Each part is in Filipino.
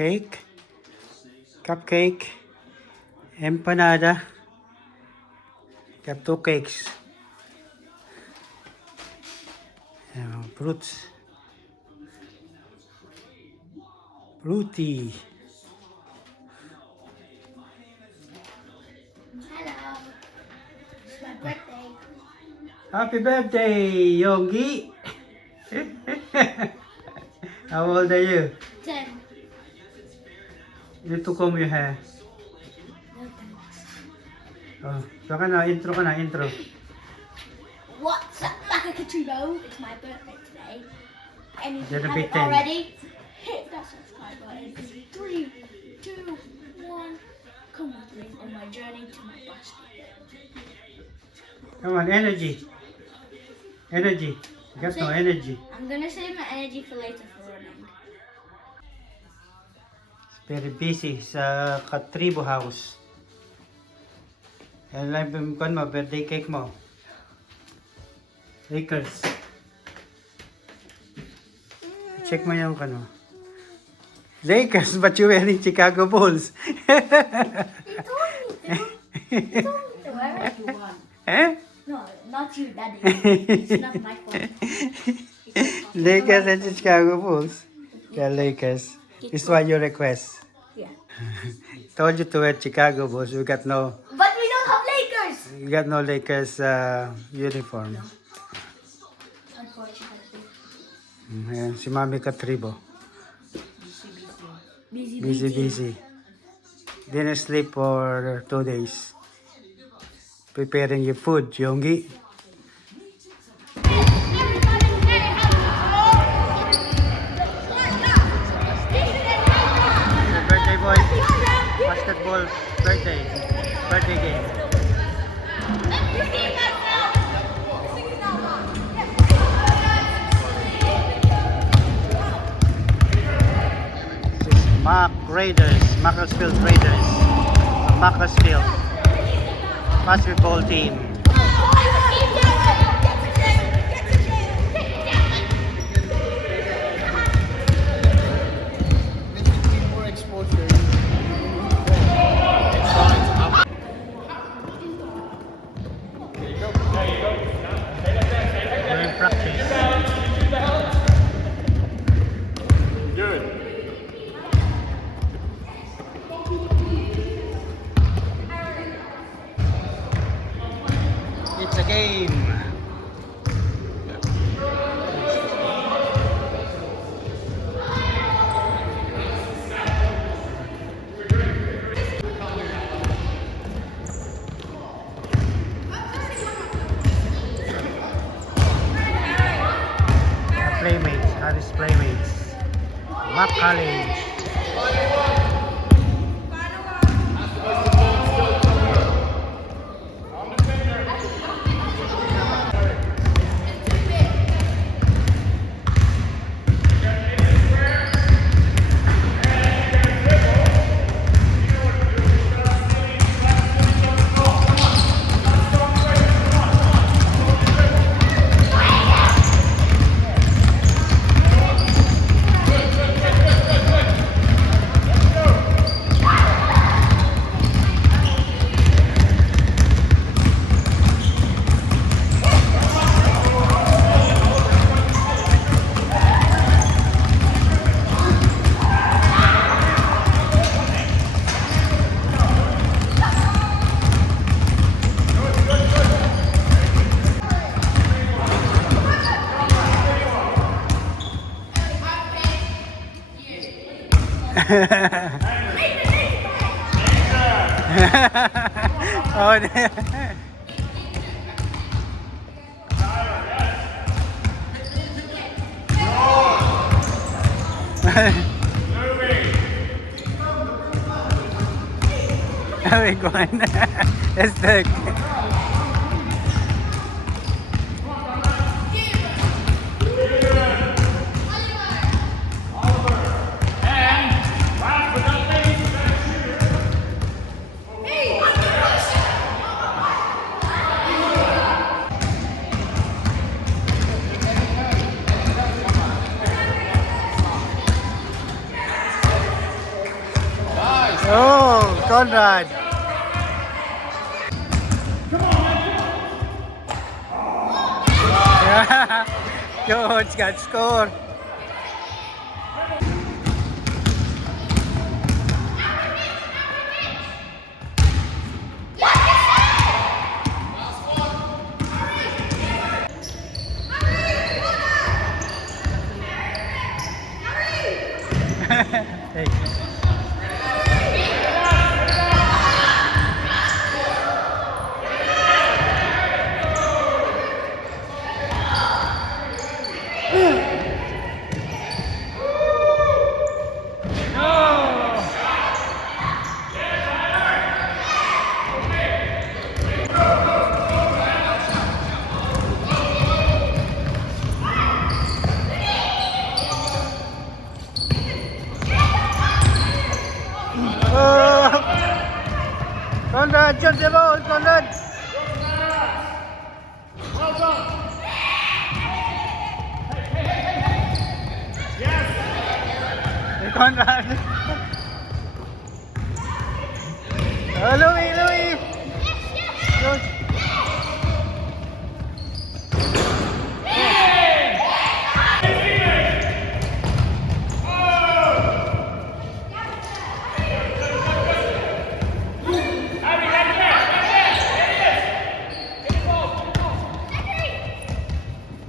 cake, cupcake, empanada. You have 2 cakes. Fruits. Fruity. Hello. It's my birthday. Happy birthday, Yongi. How old are you? 10. You need to comb your hair. No thanks. Oh, so ka na, intro ka na, intro. What's up, Macakatribo? It's my birthday today. And if you You're the haven't big 10. already, hit that subscribe button. 3, 2, 1. Come with me on my journey to my birthday. Come on, energy. Energy. You got no energy. I'm gonna save my energy for later for running. Very busy sa Katribo house. Yan lang yung mo, birthday cake mo. Lakers. Check mo yung kano. Lakers, but you wearing Chicago Bulls. You told me to wear it. You want. Eh? No, not you, Daddy. It's not my fault. Lakers and Chicago Bulls. Yeah, Lakers. This is what you request. Yeah. Told you to wear Chicago Bulls. We got no Lakers uniform. Unfortunately. Ayan, si Mami Katribo. Busy. Busy. Didn't sleep for 2 days. Preparing your food, Yongi. Birthday boy. Basketball birthday game. This is Macclesfield Raiders. Macclesfield basketball team. More exposure. We're in practice. Good. It's a game. Harris Playmates. Mac College. Oh, We're going. Let's look. Conrad. George got score. Hey. Oh! Conrad, jump the ball, Conrad! Well done. Hey, Conrad! Oh, Louie, Louie! George.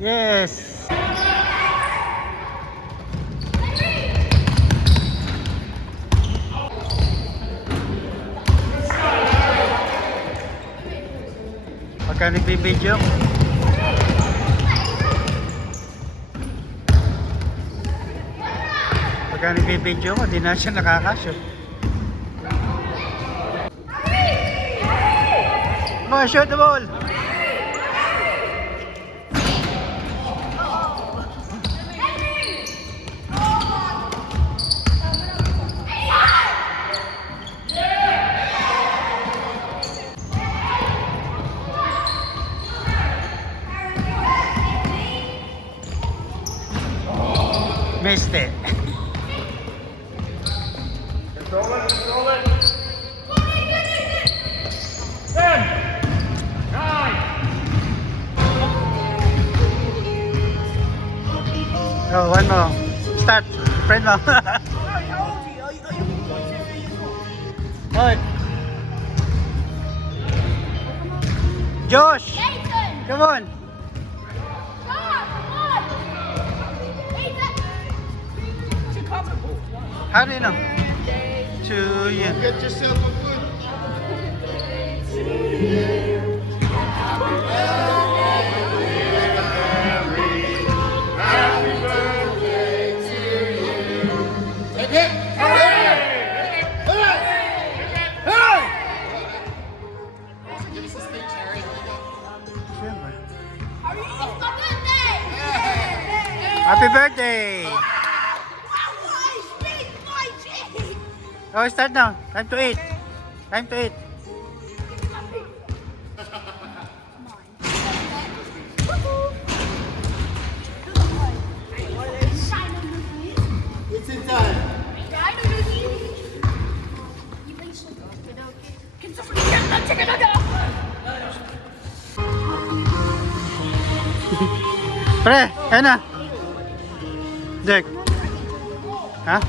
Yes. Pagka nagbibideo. Pagka nagbibideo ko, di na siya nakakashoot. Come on, shoot the ball. Missed it. Control it, control it. 10, 9. Oh, one more. Start. Friend mo. Hoy. Josh. Nathan! Come on. How do you know? To you. Get yourself a good. Happy birthday to you. Take it. Hooray! Hooray! Happy birthday. Oh, start now. Time to eat. Time to eat. It's in time. Pre, ayun na. Jack. Huh?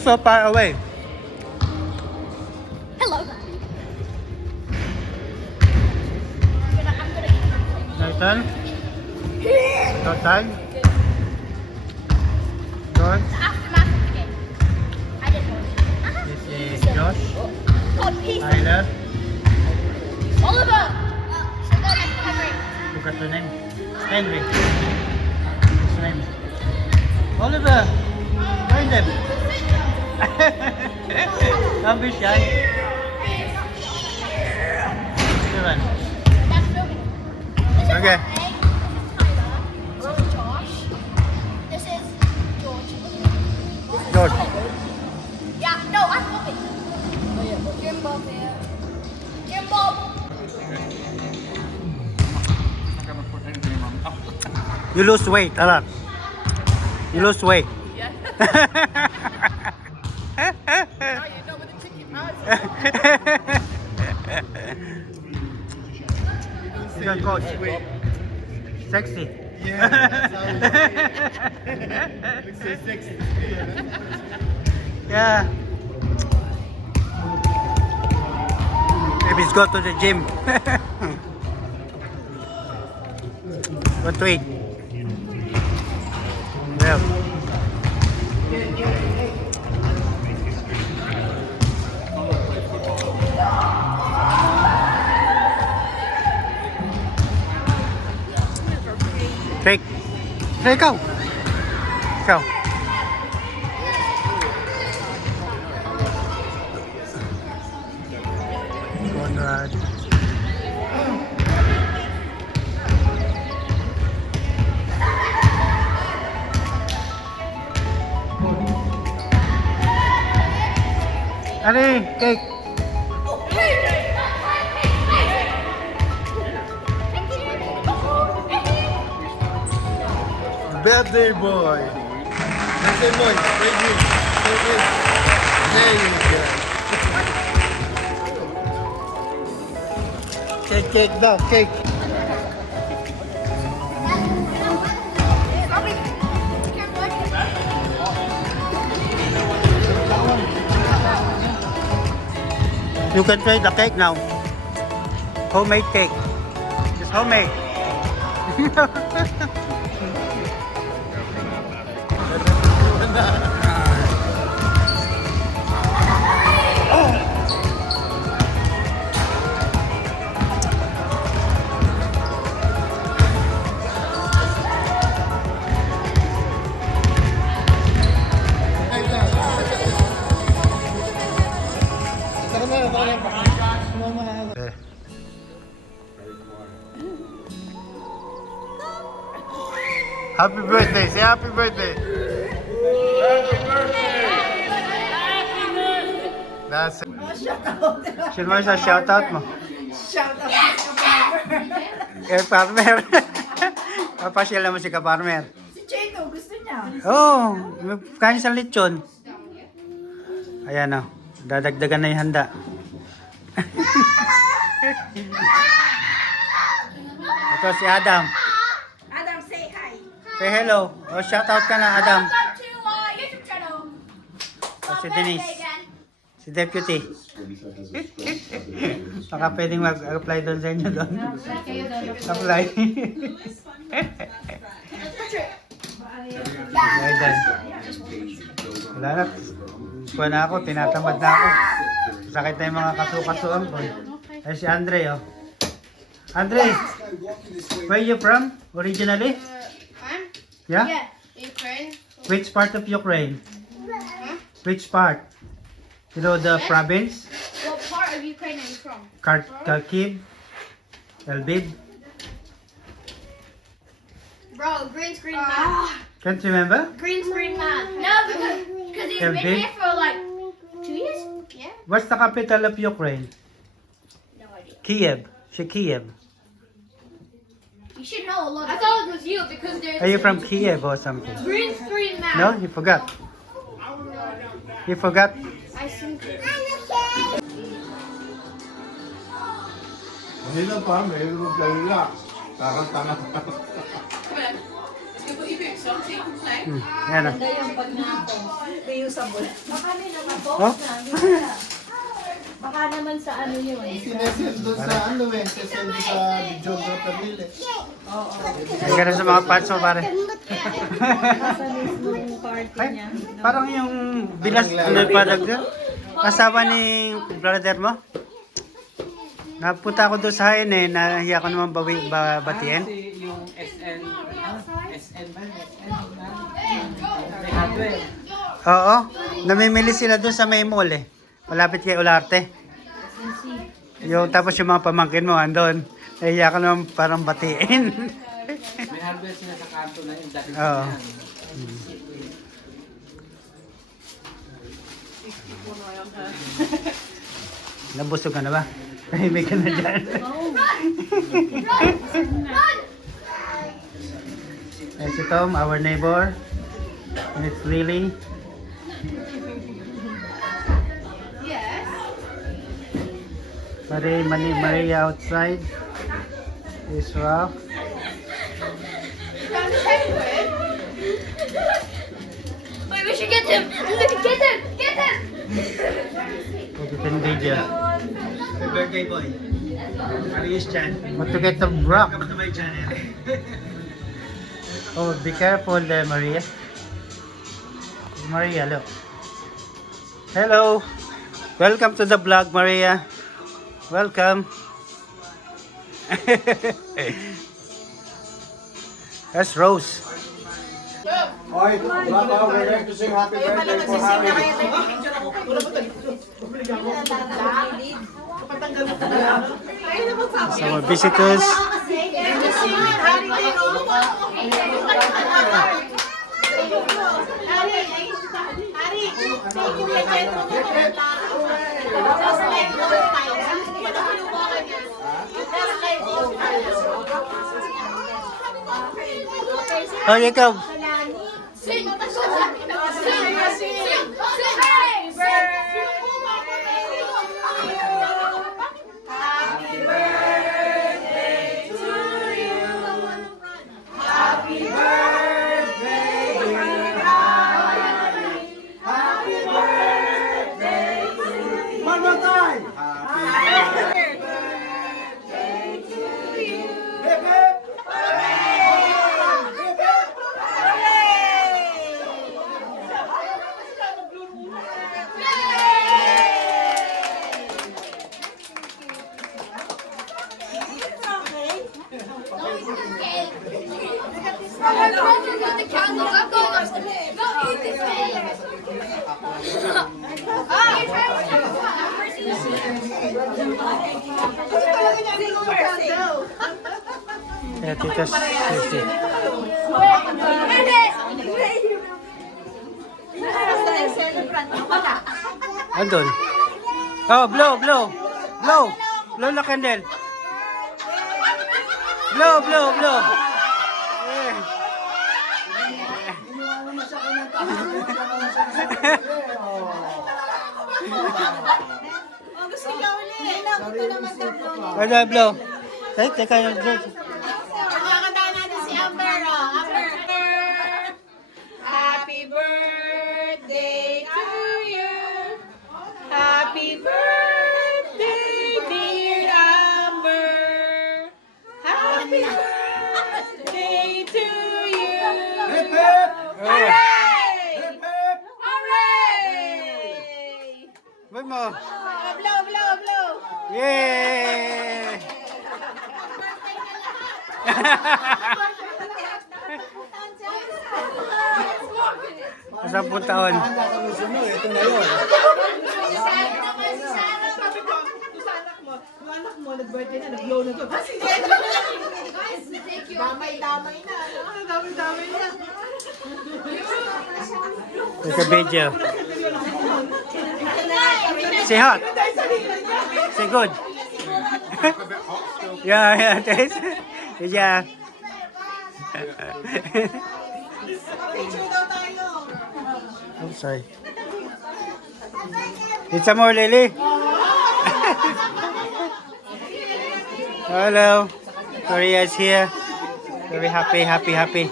So far away. Hello. Nathan. Total. George. Aftermath of the game. I didn't know. This is Josh. God, peace. Tyler. Oliver. Henry. Look at the name. Henry. What's the name? Oliver. Find them. Don't be shy. Steven. That's filming. This is Okay. Tyler. This is Josh. This is George. George. Yeah, no, I'm filming. Oh yeah, Jim Bob there. Jim Bob. You lose weight a lot. You lose weight. Yeah. Now you know what the chicken eyes You don't coach. Sexy. Yeah, that's how we say it. Looks so sexy. Yeah. Maybe let's go to the gym. What to eat? Well. Craig. Craig, ikaw. Ikaw. Conrad. Ano eh? Cake. Birthday boy. Birthday boy. Very good. Very good. There you go. Cake, cake daw. Cake. You can try the cake now. Homemade cake. It's homemade. Tara na, tara na. Sumama ako. Happy birthday. Say happy birthday. That's it. Sino mo sa shoutout mo? Shoutout sa Kaparmer. Farmer. Papasyal naman si Kaparmer. Si Chino, gusto niya. Oo. Oh, kain sa lechon. Ayan o. Dadagdagan na yung handa. Ito si Adam. Adam, say hi. Say hello. O, shoutout ka na, Adam. Welcome to YouTube channel. O, si Denise. Si Deputy. Baka pwedeng mag-apply doon sa inyo doon. Apply. Apply doon. Wala na. Kuha na ako, tinatamad na ako. Sakit na yung mga kasu-kasuan ko. Ay si Andre, oh. Andre, where you from originally? I'm Yeah? Ukraine. Which part of Ukraine? Huh? Which part? You know the province? What part of Ukraine are you from? Kharkiv? Lviv? Bro, green screen man. Can't remember? Green screen man. No, because he's been Lviv? here for like 2 years. Yeah. What's the capital of Ukraine? No idea. Kiev. Kiev. You should know a lot. I thought it was you because there's. Are you from Kiev or something? Green screen man. No? You forgot? You forgot? I think. Kanina pa, mayroon kayo lang. Tarang-tanga. Yan na. Ganda yung pag reusable. Baka may nakapost Oh? na. Baka naman sa ano yun. Sinesend doon sa ano eh. Sinesend sa John Rapamile. Oo. Ay, ganun sa mga parts mo, pare. Nasa mismo yung party Ay, niya. parang yung bilas na padag dyan. Asawa ni brother mo? Napunta ako doon sa hayan eh. Nahiya ko naman batiin. Yung SN, SN ba? May hardware. Oo. Namimili sila doon sa may mall eh. Malapit kay Olarte. Yung tapos yung mga pamangkin mo andon. Nahiya ka naman parang batiin. May hardware sila sa kanto na yung dati Oo. yan. Nabusog ka na ba? Tahimik ka na dyan. Ay, si Tom, our neighbor. And it's Lily. Yes. Maria outside is rough. Wait, we should get him! Get him! Get him! Put it in video. Happy birthday, boy. Maria's Chan. Want to get the rock. Welcome to my channel. Oh, be careful there, Maria. Maria, look. Hello. Welcome to the vlog, Maria. Welcome. That's Rose. Oi, Papa, we're going to sing happy birthday for Harry. Some more visitors. Oh, you come. Sing! Sing! Happy birthday to you. Happy birthday, dear Harry. Happy birthday to you. One more time. Happy birthday to you. Hip, hip. I'm going to get the candles. I'm going upstairs. Go eat this cake. Yeah, Tita Sissy. Andun. Oh, blow, blow. Blow. Blow na candle. Blow, blow, blow. Yeah. Ano, blow? Teka yung blow. Happy birthday to you. Happy birthday, dear Amber. Happy birthday to you. Hip, hip. Hooray! Hip, hip. Hooray! Blow mo. Blow, blow, blow. Yay! Sampung taon. Handa ka ng sumo, ito na yun. Yung anak mo, nag-birthday na, nag-blow na to. Damay-damay na. Damay-damay na. It's a video. Say hot. Say good. Yeah, yeah, taste. Yeah. Picture daw tayo. I'm sorry. It's some more, Lily. Hello. Korea is here. Very happy, happy, happy.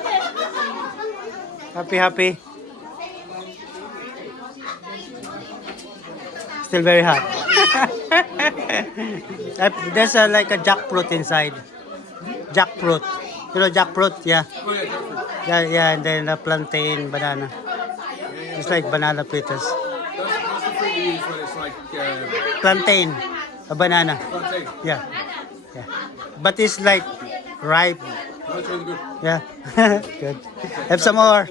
Happy, happy. Still very hot. There's like a jackfruit inside. Jackfruit. You know jackfruit? Yeah. Yeah, yeah, and then a plantain, banana. It's like banana fritters. That's the fruit you use when it's like Plantain, a banana. plantain. Yeah, yeah. But it's like ripe. That's really good. Yeah, good. Have some more.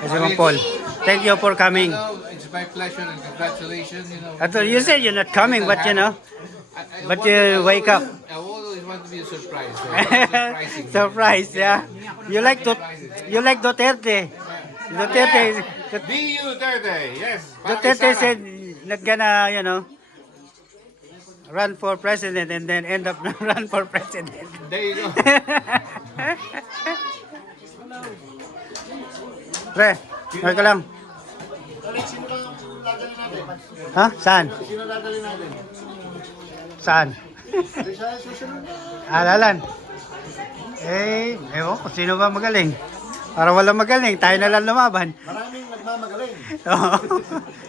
Ese Juan Paul. Thank you for coming. No, it's my pleasure and congratulations. You know. I thought you said you're not coming, but you know, I but wanted- you wake up. I always want to be a surprise. So surprising. Surprise, yeah. You like Duterte. Duterte, Be you Duterte, yes. Duterte Pakistan. said not gonna, you know, run for president and then end up run for president. There you go. Pre, okay ka lang. Ha? Saan? Sino dadalhin natin? Saan? Sa susunod na. Alalan. Ewan ko, sino ba magaling? Para walang magaling, tayo na lang lumaban. Maraming nagmamagaling. Oo.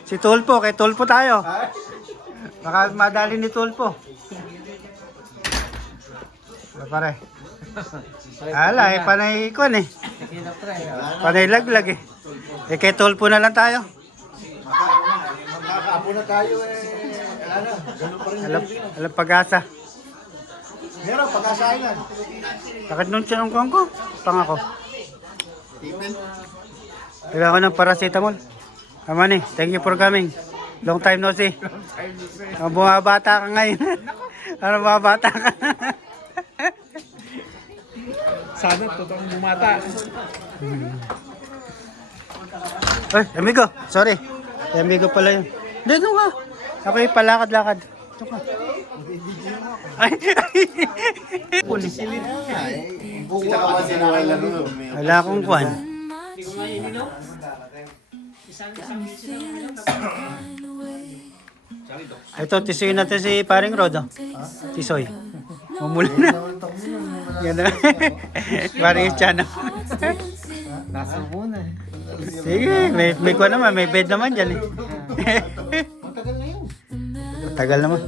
Si Tulpo, kay Tulpo tayo. Ha? Baka madali ni Tulpo. Pare. Ala, panay ikon eh. Panay laglag eh. Kay Tulpo na lang tayo. Magkakaapo na tayo ano, ganun pa rin. Alam pag-asa. Meron, pag-asahin lang. Sakit nun siya ng ko. Pangako. Tipin. Kailangan ko ng paracetamol. Amani, thank you for coming. Long time no see. Bumabata ka ngayon. Ano bumabata ka? Sana totoong bumata. Ay, amigo. Sorry. Amigo pala yun. Dito ka. Ako yung palakad-lakad. Dito ka. Ay, wala akong kwan. Ito, tisoy natin si paring Rod. Oh. Tisoy. Mumula na. Yan na. Paring Chano. Nasubo na eh. Sige, may kwan naman. May bed naman dyan eh. Matagal na yun. Tagal naman.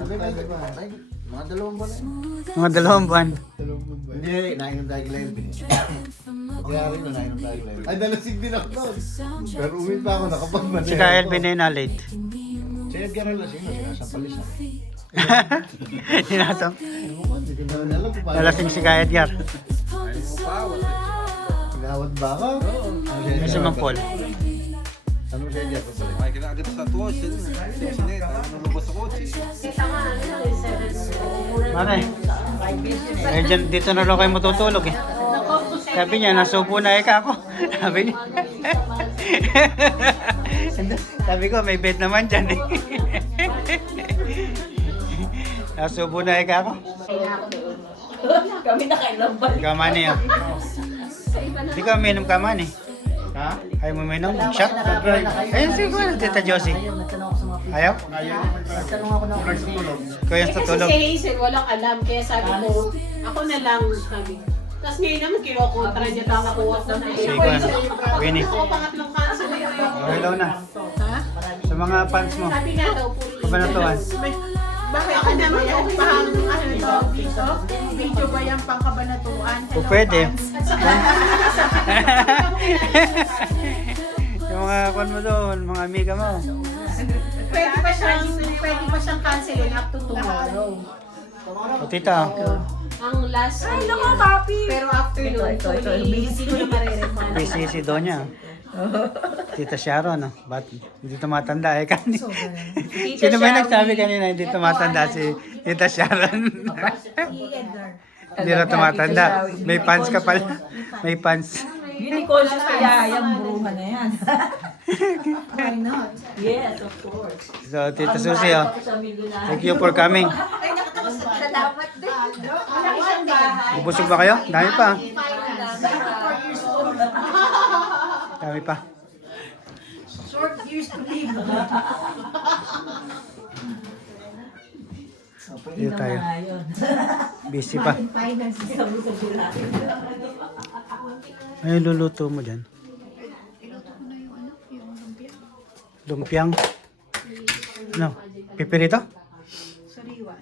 Mga 2 buwan na yun. Mga 2 buwan. Hindi, nainom tayo Glenn. Kaya rin na nainom tayo Glenn. Ay, dalasig din ako doon. Pero uwi pa ako, nakapagmaneho. Si Kyle Benenalate. Si Edgar Alasino, sinasampalis ako. Sinasam. Hindi ko na alam kung paano. Nalasing si Kyle Edgar. Pinawad ba ako? May si Mang Paul. Ano si Edgar? May kinaagad sa tuwa, sineta, nalubos sa kotse. Mare. Eh, dito na lang kayo matutulog eh. Sabi niya, nasubo na ako. Sabi niya. Sabi ko, may bed naman dyan eh. Nasubo na ako. Kami nakailamban. Kamani yun. Hindi ka minum kamani. Ha? Ayaw mo minum? Shot? Ayun, sige ko. Tita Josie. Ayaw? Tanong ako ng Ikaw yung tutulog. Si Hazel, walang alam. Kaya sabi ko, ako na lang, sabi. Tapos ngayon naman, kinokontra niya ito ang nakuha ko na. Sige ko. Winnie. Ako pangatlong kaso na yun. Hello na. Ha? Sa mga fans mo. Sabi nga daw, puro Kabanatuan. Bakit ako naman yung pahang ano daw dito? Video ba yung pangkabanatuan? Kung pwede. Yung mga kon mo doon, mga amiga mo. Pwede pa siyang cancelin up to tomorrow. O tita. Ang last Ay, naku, papi! Pero after nun, Ito, hindi ko na marerepond. Busy si Donya. Tita Sharon, no? Ba't hindi tumatanda eh kanina? Sino ba yung nagsabi kanina hindi tumatanda si Tita Sharon? Hindi na tumatanda. May pants ka pala. May pants. Beauty conscious kaya yung bruha na yan. Why not? Yes, of course. So, Tita Susie, oh. Thank you for coming. Dapat din. Isang bahay. Bubusog ba kayo? Dami pa. Dami pa. Short years to live. Dito tayo. Busy pa. Ay, luluto mo dyan. Lumpiang. Ano? Pipirito? Sariwa.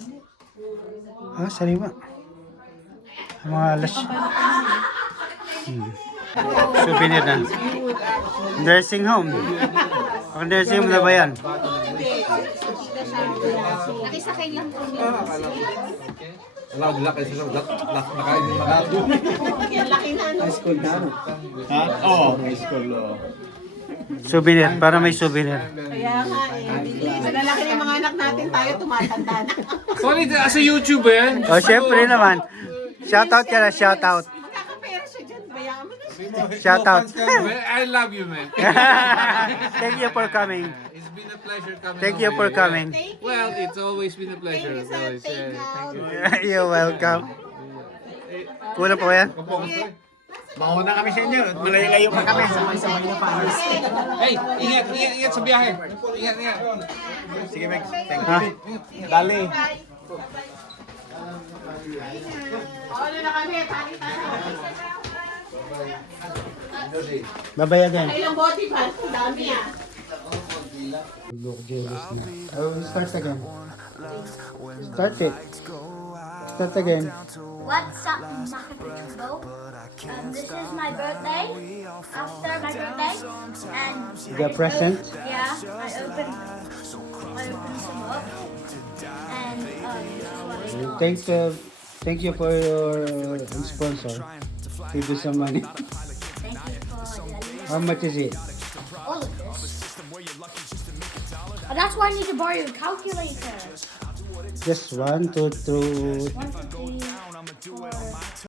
Ah, sariwa. Mga alas. Souvenir na. Nursing home. Ang nursing home na ba yan? Nakisakay lang po. Laki sa nakain din mga Yan, laki na. Ha? Oo, high school. Souvenir, para may souvenir. Kaya nga eh. Malalaki na yung mga anak natin, tayo tumatanda na. Sorry, sa YouTube ba yan? Oh, syempre naman. Shoutout ka na, shoutout. Magkakapera siya dyan, bayaman mo na siya. Shoutout. I love you, man. Thank you for coming. It's been a pleasure coming. Thank you over for here. coming. Well, it's always been a pleasure. Thank you, sir. Always, Thank yeah. you. Thank you. You're welcome. Kulang po yan? Kapag Mauna kami sa inyo. Malayo-layo pa kami. Sabay-sabay na pa. Hey, ingat sa biyahe. Ingat. Sige, Meg. Thank Ha? you. Dali. Ano na kami, tali tayo. Bye-bye again. Ilang bote ba? Ang dami ah. Look, jealous na. I will start again. Start it. Start again. What's up, Makapuchubo? This is my birthday. After my birthday, and The present. yeah, I opened some up, and this is what I got. Thank you for your sponsor. Give you some money. Thank you for the How much is it? all of this. That's why I need to borrow your calculator. Just 1, 2, 3. 1, 2, 3,